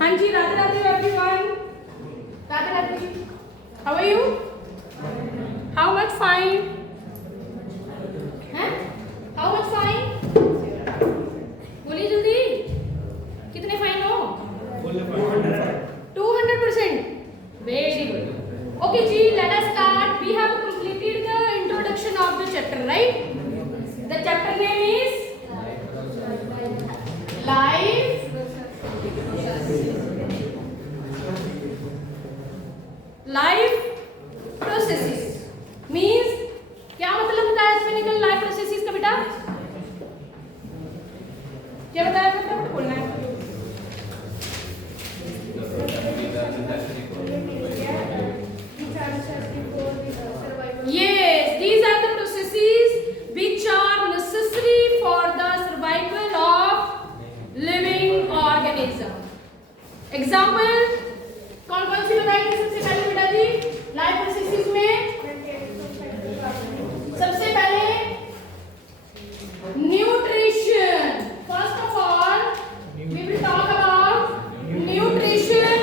हाँ जी, Radhe Radhe everyone. Radhe Radhe. How are you? How much fine? हैं? How much fine? बोलिए जल्दी। कितने फाइन हो? 200%। Very good. ओके जी, let us start. We have completed the introduction of the chapter, right? The chapter name is life processes। Means क्या मतलब बताया इसमें निकल लाइफ प्रोसेसेस का बेटा? क्या बताया था? बोलना है। Yes, these are the processes which are necessary for the survival of living organism. Example, कौन कौन सी बताएंगे सबसे पहले बेटा जी? लाइफ प्रोसेसेस में सबसे पहले nutrition. First of all we will talk about nutrition.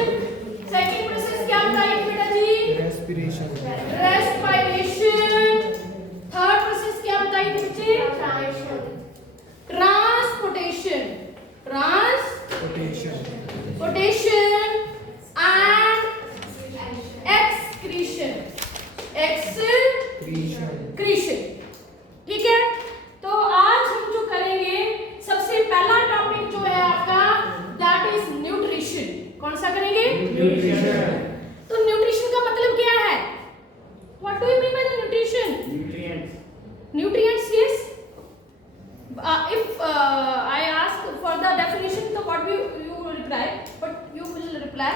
Second process क्या बताएंगे बेटा जी? रेस्पिरेशन। थर्ड प्रोसेस क्या बताएंगे बच्चे? Transportation and excretion. ठीक है, तो आज हम जो करेंगे सबसे पहला टॉपिक जो है आपका दैट इज न्यूट्रिशन। कौन सा करेंगे? न्यूट्रिशन। तो न्यूट्रिशन का मतलब क्या है? What do you mean by the nutrition? Nutrients, yes. If I ask for the definition, so what will you reply? What you will reply?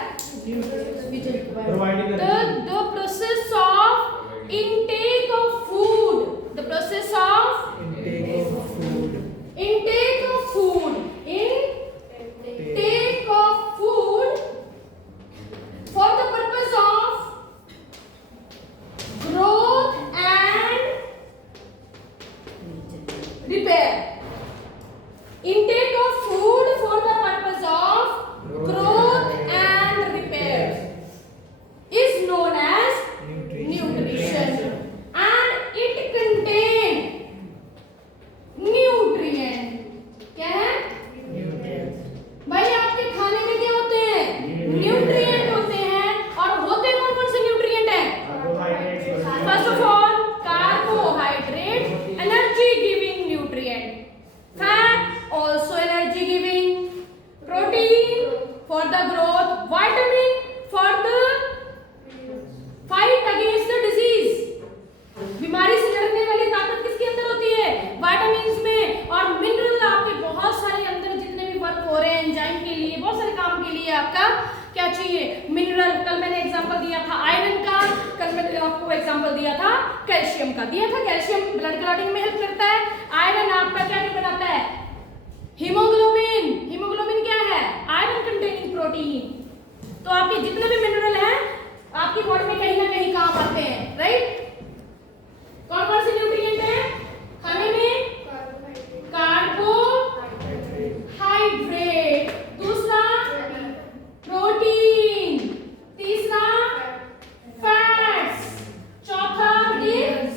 The process of intake of food. The process of intake of food. Intake of food for the purpose of growth and repair. Intake of food for the purpose of growth and repair is known as nutrition, and it contain nutrient। क्या है? भाई आपके खाने में क्या होते हैं? Nutrient होते हैं। और होते कौन कौन से न्यूट्रिएंट हैं? First of all carbohydrate, energy giving nutrient. Fat also energy giving, protein for the growth, vitamin for the fight against the disease। बीमारी से लड़ने वाली ताकत किसके अंदर होती है? विटामिन्स में। और मिनरल आपके बहुत सारे अंदर जितने भी वर्क हो रहे हैं एंजाइम के लिए, बहुत सारे काम के लिए आपका क्या चाहिए? मिनरल। कल मैंने एग्जांपल दिया था आयरन का, कल मैंने आपको एग्जांपल दिया था कैल्शियम का। दिया था कैल्शियम ब्लड क्लॉटिंग में हेल्प करता है। आयरन आपका क्या बनाता है? हीमोग्लोबिन। हीमोग्लोबिन क्या है? Iron containing protein. तो आपके जितने भी मिनरल हैं आपकी बॉडी में कहीं ना कहीं काम आते हैं, राइट? कौन कौन से न्यूट्रिएंट हैं खाने में? कार्बोहाइड्रेट, दूसरा प्रोटीन, तीसरा फैट्स, चौथा vitamins,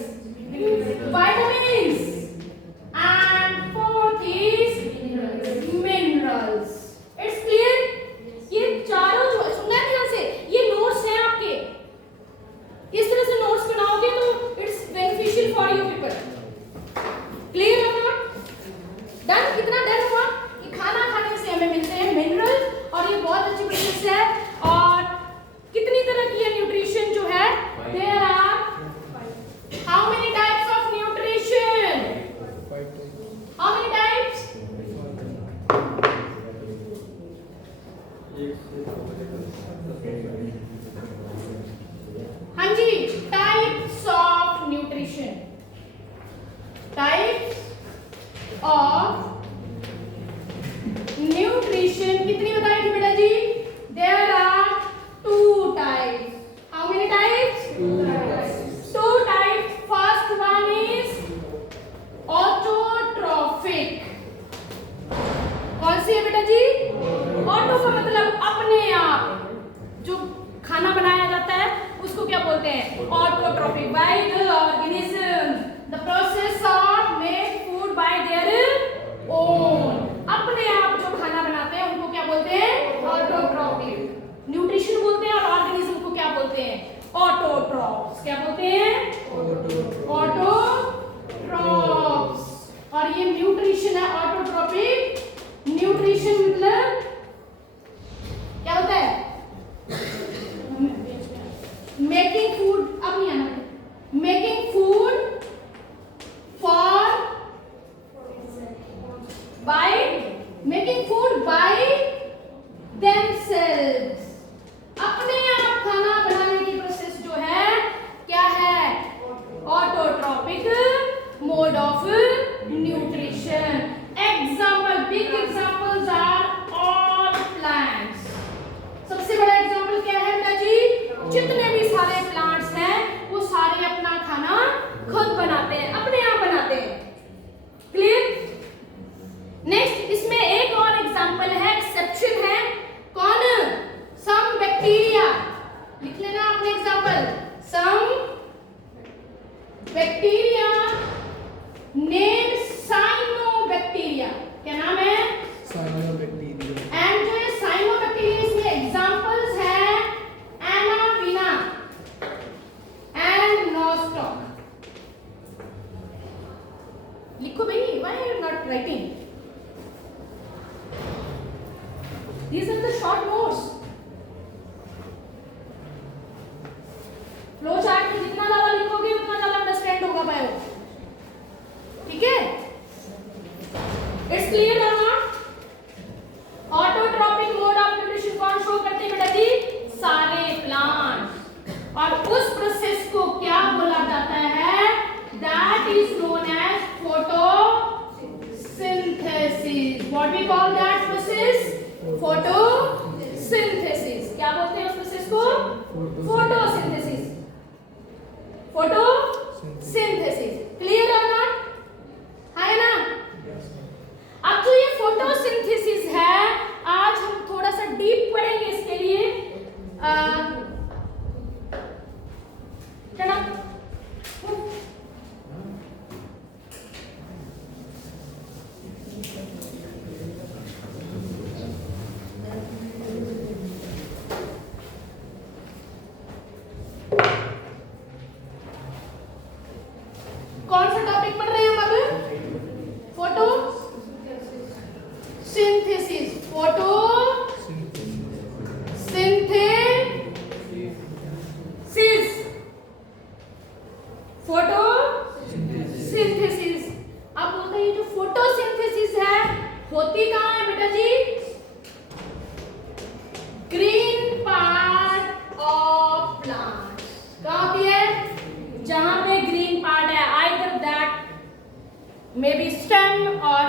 and fourth is minerals। It's clear? ये चारों जो सुनना है ध्यान से, ये नोट्स हैं आपके। इस तरह से नोट्स बनाओगे तो it's beneficial for you people। Clear or not? Done? कितना डन हुआ कि खाना खाने से हमें मिलते हैं मिनरल, और ये बहुत अच्छी प्रोसेस है। और कितनी तरह की न्यूट्रिशन जो है? There are how many types of nutrition? How many types? हाँ जी, types of nutrition। Types of nutrition कितनी बताई थी बेटा जी? There are 2 types। How many types? 2 types। First one is autotrophic। कौन सी है बेटा जी? ऑटो का मतलब अपने These are the short notes. Flow chart में जितना ज्यादा लिखोगे उतना ज्यादा अंडरस्टैंड होगा बायो, ठीक है? इट्स क्लियर और not? Autotrophic mode of nutrition कौन शो करते हैं बेटा जी? सारे प्लांट। और उस प्रोसेस को क्या बोला जाता है? That is known as photosynthesis. What we call that process? Photosynthesis. क्या बोलते हैं उस प्रोसेस को? फोटोसिंथेसिस। फोटोसिंथेसिस। क्लियर और नॉट? है ना? अब जो ये फोटोसिंथेसिस है, आज हम थोड़ा सा डीप पढ़ेंगे इसके लिए। चलो कौन सा टॉपिक पढ़ रहे हैं हम अब? फोटोसिंथेसिस। फोटोसिंथेसिस। अब बोलते हैं ये जो फोटोसिंथेसिस है होती कहाँ है बेटा जी? Green part of plant. कहाँ होती है? जहां पे ग्रीन पार्ट है, either that may be stem और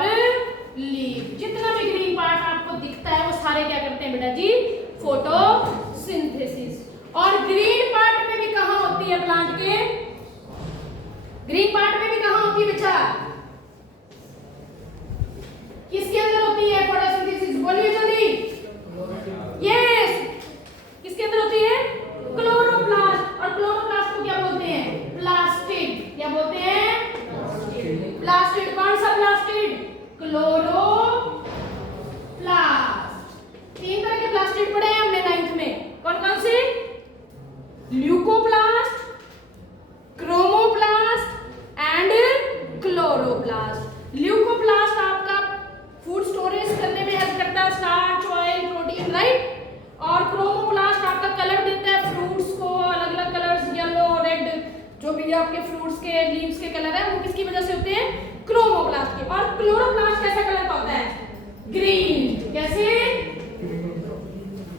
लीफ। जितना भी ग्रीन पार्ट आपको दिखता है वो सारे क्या करते हैं बेटा जी? फोटोसिंथेसिस। और ग्रीन पार्ट में भी कहाँ होती है प्लांट के? ग्रीन पार्ट में भी कहाँ होती है बच्चा? किसके अंदर होती है फोटोसिंथेसिस? बोलिए जल्दी। यस, किसके अंदर होती है? क्लोरोप्लास्ट। और क्लोरोप्लास्ट को क्या बोलते हैं? प्लास्टिड। क्या बोलते हैं? प्लास्टिड। कौन सा प्लास्टिड? क्लोरोप्लास्ट। 3 तरह के प्लास्टिड पढ़े हैं हमने 9th में। कौन कौन से? Leucoplast, chromoplast and chloroplast. Leucoplast आपका फूड स्टोरेज करने में हेल्प करता है, स्टार्च, ऑयल, प्रोटीन, राइट? और क्रोमोप्लास्ट आपका कलर देता है फ्रूट्स को, अलग अलग कलर्स, येलो, रेड, जो भी आपके फ्रूट्स के लीव्स के कलर है वो किसकी वजह से होते हैं? क्रोमोप्लास्ट के। और क्लोरोप्लास्ट कैसा कलर का होता है? ग्रीन। कैसे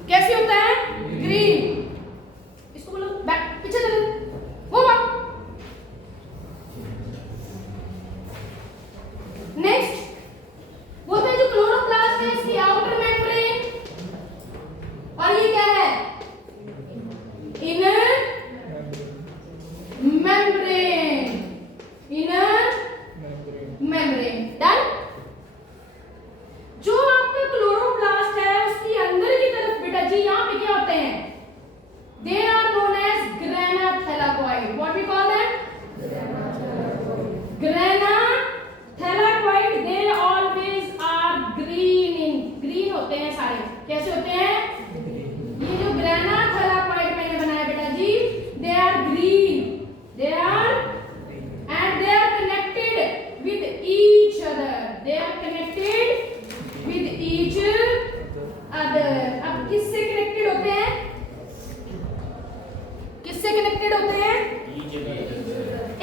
कैसे होता है? ग्रीन। इसको बोलो बैक, पीछे चलो, मूव ऑन। नेक्स्ट बोलते हैं जो क्लोरोप्लास्ट है इसकी आउटर मेम्ब्रेन, और ये क्या है? Inner membrane. Inner membrane. Done. जो आपका क्लोरोप्लास्ट है उसकी अंदर की तरफ बेटा जी यहाँ पे क्या होते हैं? They are known as grana thylakoid. What we call that? Grana thylakoid. They always are green होते हैं सारे। कैसे होते हैं? ये जो ग्रेनाथैलाकॉइड मैंने बनाया बेटा जी, they are green. They are and they are connected with each other. They are connected with each other. अब किससे कनेक्टेड होते हैं? किससे कनेक्टेड होते हैं?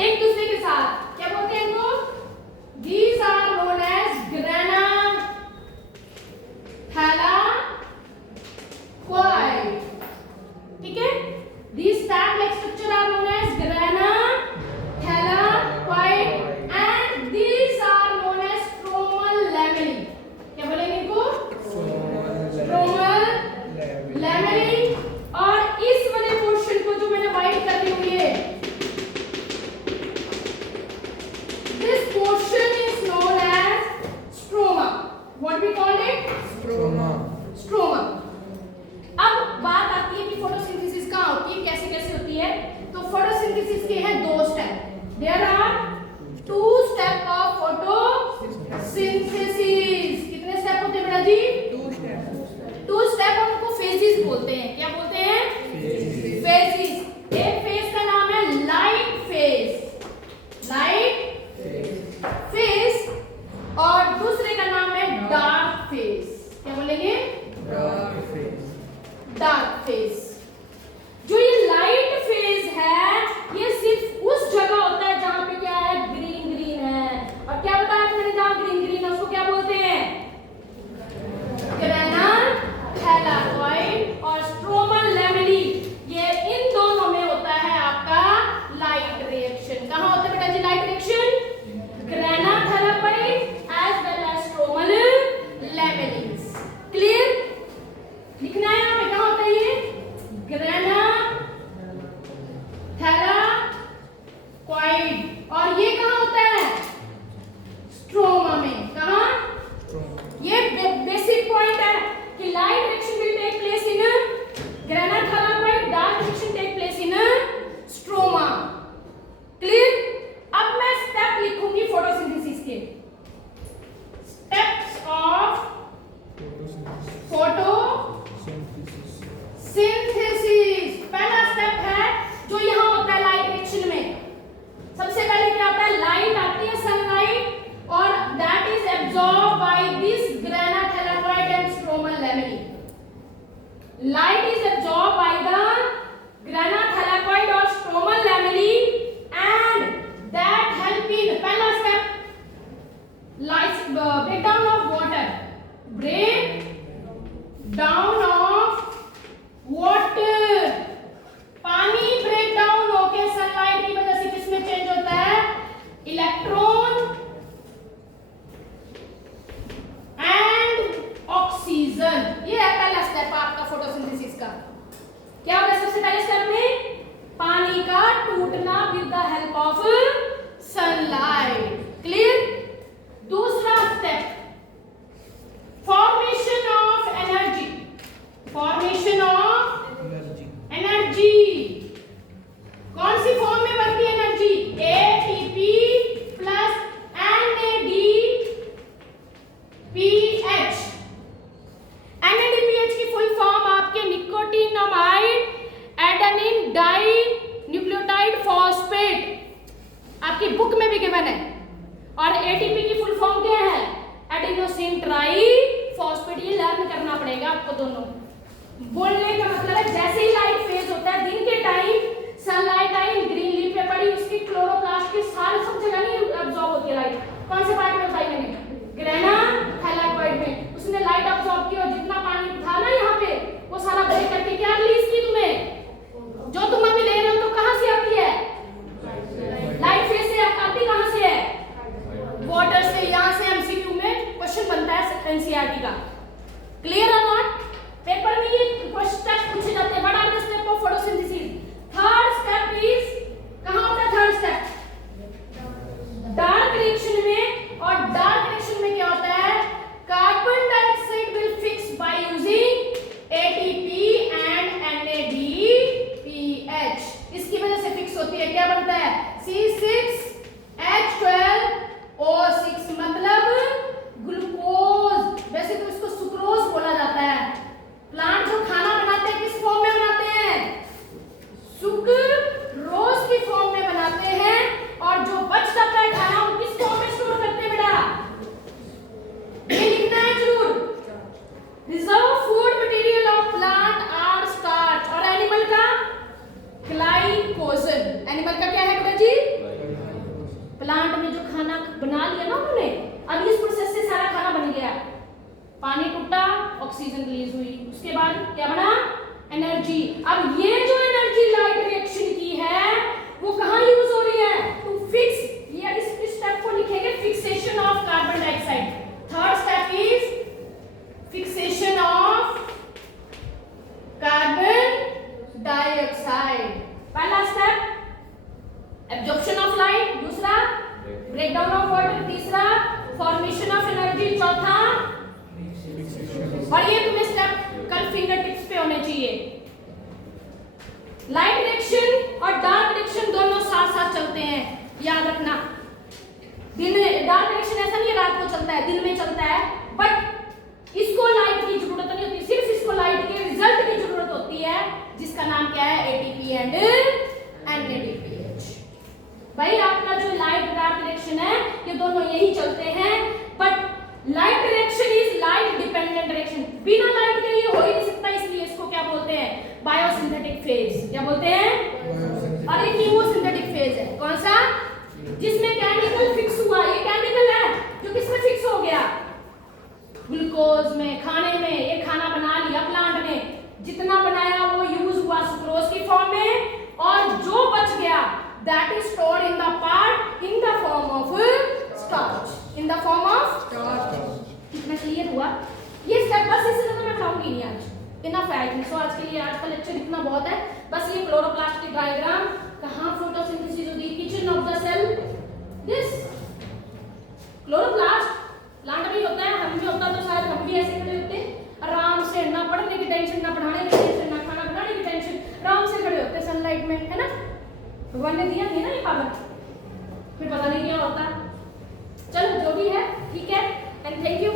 एक दूसरे के साथ। क्या बोलते हैं इनको? These are known as ग्रेनाथैलाकॉइड। ठीक है? These tag-like structure are known as ग्रेनाथैलाकॉइड and these are known as stromal lamellae. क्या बोलेंगे इनको? Stromal lamellae। और इस वाले पोर्शन को जो मैंने वाइट कर दी हुई है, this portion is known as stroma. What we call it? Stroma. Stroma. अब बात आती है कि फोटोसिंथेसिस कहाँ होती है, कैसे कैसे होती है। तो फोटोसिंथेसिस के हैं 2 step. There are 2 step of photosynthesis. कितने स्टेप होते हैं बेटा जी? 2 स्टेप। हम उनको फेजेस बोलते हैं। क्या बोलते हैं? फेजेस। एक फेज का नाम है लाइट फेज। Light phase. और दूसरे का नाम है डार्क फेज। क्या बोलेंगे? Light is absorbed by the grana, thylakoid और stromal lamellae and that help in पहला step light breakdown of water, breakdown of water, पानी breakdown होके sunlight की वजह से किसमें change होता है, इलेक्ट्रॉन एंड ऑक्सीजन। ये है पहला स्टेप आपका फोटोसिंथेसिस का। क्या होगा सबसे पहले स्टेप में, पानी का टूटना with the help of sunlight. Clear. दूसरा step formation of energy, formation of energy. कौन सी फॉर्म में बनती है energy, ATP plus NADPH। NADPH की फुल फॉर्म आपके nicotinamide adenine dinucleotide phosphate आपकी बुक में भी गिवन है। और ATP की फुल फॉर्म क्या है, एडिनोसिन ट्राई फॉस्फेट। ये लर्न करना पड़ेगा आपको दोनों। बोलने का मतलब है जैसे ही लाइट फेज होता है दिन के टाइम, सनलाइट आई ग्रीन लीफ पे पड़ी, उसकी क्लोरोप्लास्ट के सारे सब जगह नहीं अब्सॉर्ब होती है लाइट। कौन से पार्ट में बताई मैंने, ग्रेना थैलाकोइड में। उसने लाइट अब्सॉर्ब की और जितना पानी था ना यहाँ पे वो सारा ब्रेक करके क्या रिलीज की तुम्हें, जो तुम अभी ले रहे हो तो कहां से आती है, लाइट फेज से आती, कहां से है, वाटर से। यहां से एमसीक्यू में क्वेश्चन बनता है एनसीईआरटी का। क्लियर और नॉट। पेपर में ये क्वेश्चन पूछे जाते हैं। What are the step of photosynthesis. Third step is, कहां होता है थर्ड स्टेप, डार्क रिएक्शन में। और डार्क रिएक्शन में क्या होता है, carbon dioxide will fix by using ATP and NADPH। इसकी वजह से फिक्स होती है, क्या बनता है, C6H12O6 मतलब ग्लूकोज। वैसे तो इसको सुक्रोज बोला जाता है। प्लांट जो खाना बनाते हैं किस फॉर्म में बनाते हैं, सुक्रोज की फॉर्म में बनाते हैं। और जो बच जाता है खाना वो किस फॉर्म में स्टोर करते हैं बेटा, ये लिखना है जरूर। Reserve food material of plant are starch और एनिमल का ग्लाइकोजन। एनिमल का क्या है बेटा जी, प्लांट में जो खाना बना लिया ना उन्होंने, अब इस प्रोसेस से सारा खाना बन गया, पानी टूटा, ऑक्सीजन रिलीज हुई, उसके बाद क्या बना, एनर्जी। अब ये जो एनर्जी लाइट रिएक्शन की है वो कहां यूज हो रही है, टू फिक्स। ये इस स्टेप को लिखेंगे fixation of carbon dioxide. Third step is fixation of carbon dioxide. पहला स्टेप एब्जॉर्प्शन ऑफ लाइट, दूसरा ब्रेकडाउन ऑफ वाटर, तीसरा फॉर्मेशन ऑफ एनर्जी, चौथा। और ये तुम्हें स्टेप कल फिंगर टिप्स पे होने चाहिए। लाइट रिएक्शन और डार्क रिएक्शन दोनों साथ साथ चलते हैं, याद रखना। दिन में डार्क रिएक्शन ऐसा नहीं है रात को चलता है, दिन में चलता है, बट इसको लाइट की जरूरत नहीं होती, सिर्फ इसको लाइट के रिजल्ट की जरूरत होती है, जिसका नाम क्या है, ATP एंड NADPH। भाई आपका जो लाइट डार्क रिएक्शन है ये दोनों यही चलते हैं, but light reaction is light dependent reaction. बिना लाइट के ये हो ही नहीं सकता, इसलिए इसको क्या बोलते हैं, बायोसिंथेटिक फेज। क्या बोलते हैं, और एक कीमोसिंथेटिक फेज है। कौन सा, जिसमें केमिकल फिक्स हुआ। ये केमिकल है जो किसमें फिक्स हो गया, ग्लूकोज में, खाने में। ये खाना बना लिया प्लांट ने, जितना बनाया वो यूज हुआ सुक्रोज की फॉर्म में, और जो बच गया that is stored in the part in the form of starch, in the form of starch। कितना क्लियर हुआ ये स्टेप। बस इससे ज्यादा मैं पढ़ाऊंगी नहीं आज, इनफ है। सो आज के लिए आज का लेक्चर इतना बहुत है। बस ये क्लोरोप्लास्ट की डायग्राम, कहां फोटोसिंथेसिस होती है, kitchen of the cell, this chloroplast plant में होता है, हम में होता तो शायद हम भी ऐसे खड़े होते, आराम से, ना पढ़ने की टेंशन, ना पढ़ाने की टेंशन, ना खाना बनाने की टेंशन, आराम से खड़े होते सनलाइट में, है ना। भगवान ने दिया नहीं ना ये पावर, फिर पता नहीं क्या होता। चलो जो भी है ठीक है, एंड थैंक यू।